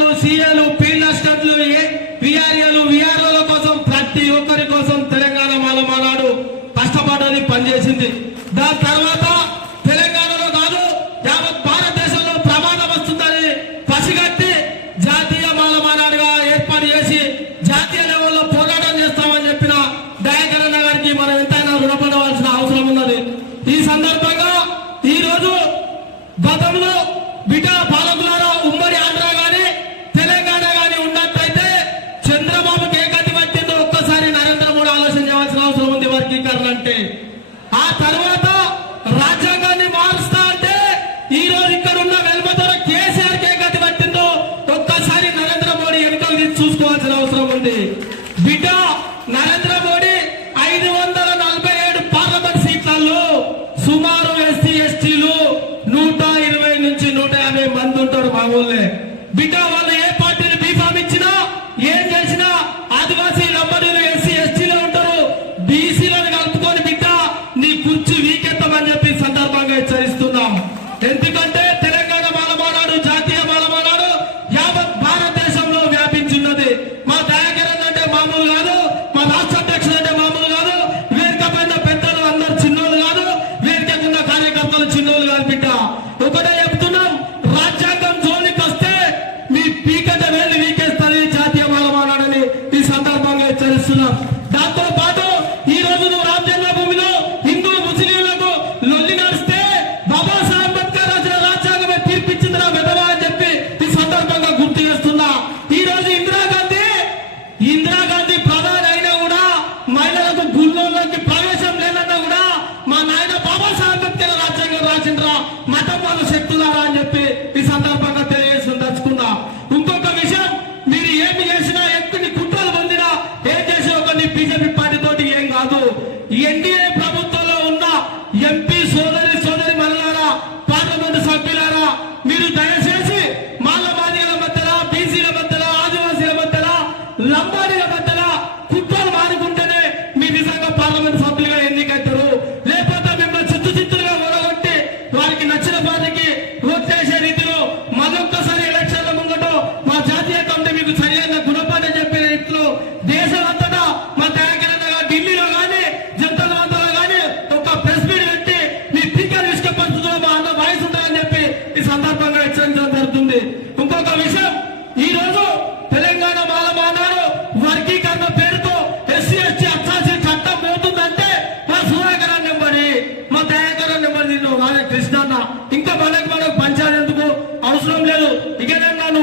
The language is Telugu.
ఆర్ఆర్లు, సిఏలు, ఫీల్డ్ అసిస్టెంట్లు, విఆర్ఏలు, విఆర్ఓల కోసం ప్రతి ఒక్కరి కోసం తెలంగాణ మాల మానాడు కష్టపడ్డది, పనిచేసింది. దాని తర్వాత తెలంగాణలో కాదు యావత్ భారతదేశంలో ప్రమాదం వస్తుందని పసిగట్టి జాతీయ మాల మానాడుగా ఏర్పాటు చేసి జాతీయ లెవెల్లో పోరాటం చేస్తామని చెప్పిన దయాకర్ అన్న గారికి మనం ఎంతైనా రుణపడవలసిన అవసరం ఉన్నది. ఈ సందర్భంగా ఈ రోజు గతంలో బిడ్డ పాలకులారా ఉమ్మడి ఆంధ్ర గాని తెలంగాణ గాని ఉన్నట్టయితే చంద్రబాబుకి ఏ గతి పట్టిందో ఒక్కసారి నరేంద్ర మోడీ ఆలోచన చేయాల్సిన అవసరం ఉంది వర్గీకరణ అంటే. ఆ తర్వాత రాజ్యాంగాన్ని మారుస్తా అంటే ఈ రోజు ఇక్కడ ఉన్న వెల్మతోర కేసీఆర్ కి ఏ గతి పట్టిందో ఒక్కసారి నరేంద్ర మోడీ వెనుకలు చూసుకోవాల్సిన అవసరం ఉంది. బిడ్డ నరేంద్ర మోడీ 547 పార్లమెంట్ సీట్లలో సుమారు ఎస్సీ ఎస్టీలు 120 నుంచి 150 మంది ఉంటారు మా ఊళ్ళే. బిడ్డ వాళ్ళు ఏ పార్టీని బీఫామ్ ఇచ్చినా ఏం చేసినా ఆదివాసీ లంబడీలు ఎస్సీ ఎస్టీలో ఉంటారు. బీసీలను కలుపుకొని బిడ్డ నీ కుర్చీ వీకెత్తమని చెప్పి సందర్భంగా హెచ్చరిస్తున్నాం. ఎందుకంటే తెలంగాణ మాల మానాడు, జాతీయ మాల మానాడు యావత్ భారతదేశంలో వ్యాపించున్నది. మా దయాకర్ అంటే మామూలు కాదు, మా రాష్ట్ర అధ్యక్షుడు అంటే మామూలు కాదు, వేదిక పైన పెద్దలు అందరు చిన్నోళ్ళు కాదు, వేదికకున్న కార్యకర్తలు చిన్నోళ్ళు కాదు. బిడ్డ ఒకటే చెప్తున్నాం, రాజ్యాంగం జోలికి వస్తే మీ పీకట వేలు వీకేస్తుంది జాతీయ మాల మానాడని ఈ సందర్భంగా హెచ్చరిస్తున్నాం. దాంతో పాటు ఈ రోజు నువ్వు రామ జన్మభూమిలో హిందూ ముస్లింలకు లొల్లి నడిస్తే బాబాసాహెబ్ అంబేద్కర్ రాసిన రాజ్యాంగమే తీర్పిచ్చిందిరా విధవా అని చెప్పి ఈ సందర్భంగా గుర్తు చేస్తున్నా. ఈ రోజు ఇందిరాగాంధీ ప్రధాని అయినా కూడా మహిళలకు గుళ్ళోకి ప్రవేశం లేదన్నా కూడా మా నాయన బాబాసాహెబ్ అంబేద్కర్ రాజ్యాంగం రాసిండ్రా మతవాద శక్తులారా అని చెప్పి ఈ సందర్భంగా తెలియజేసి దచ్చుకున్నా. ఇంకొక విషయం, మీరు ఏమి చేసినా ఎన్ని కుట్రలు పొందినా ఏం చేసినా ఒక బీజేపీ పార్టీ తోటి ఏం కాదు. ఎన్డీఏ ప్రభుత్వంలో ఉన్న ఎంపీ సోదరి మనులారా, పార్లమెంటు సభ్యులారా, మీరు దయచేసి మాల మాదిగల మధ్యలో, బీసీల మధ్యలో, ఆదివాసీల మధ్యలో, లంబాడీల మధ్యలో కుట్రలు మానుకుంటేనే మీ నిజంగా పార్లమెంట్ సభ్యులుగా ఎన్నికైతారు. లేకపోతే మిమ్మల్ని చిత్తుగా ఓడగొట్టి వారికి నచ్చిన పార్టీకి ఓట్లేసే రీతిలో మరొక్కసారి ఎలక్షన్ల ముంగట మా జాతీయ కమిటీ మీకు సరైన గుణపాఠం చెప్పిన రీతిలో దేశమంతటా మా దయాకర్ ఢిల్లీలో కానీ జంతర్మంతర్లో కానీ ఒక ప్రెస్ మీట్ పెట్టి మీ స్పీకర్ ఇసుక పరిస్థితుల్లో మా అన్న వాయిస్ ఉంటుందని చెప్పి ఈ సందర్భంగా హెచ్చరించడం జరుగుతుంది. ఇంకొక విషయం, ఈ రోజు తెలంగాణ మాల మానాడు వర్గీకరణ పేరుతో ఎస్సీ ఎస్టీ అట్రాసిటీ చట్టం పోతుందంటే మా సుధాకర్ నెంబడి, మా దయాకర్ నెంబడి, వాళ్ళ కృష్ణ ఇంకా మనకు పంచాయతీ ఎందుకు అవసరం లేదు. ఇక నన్ను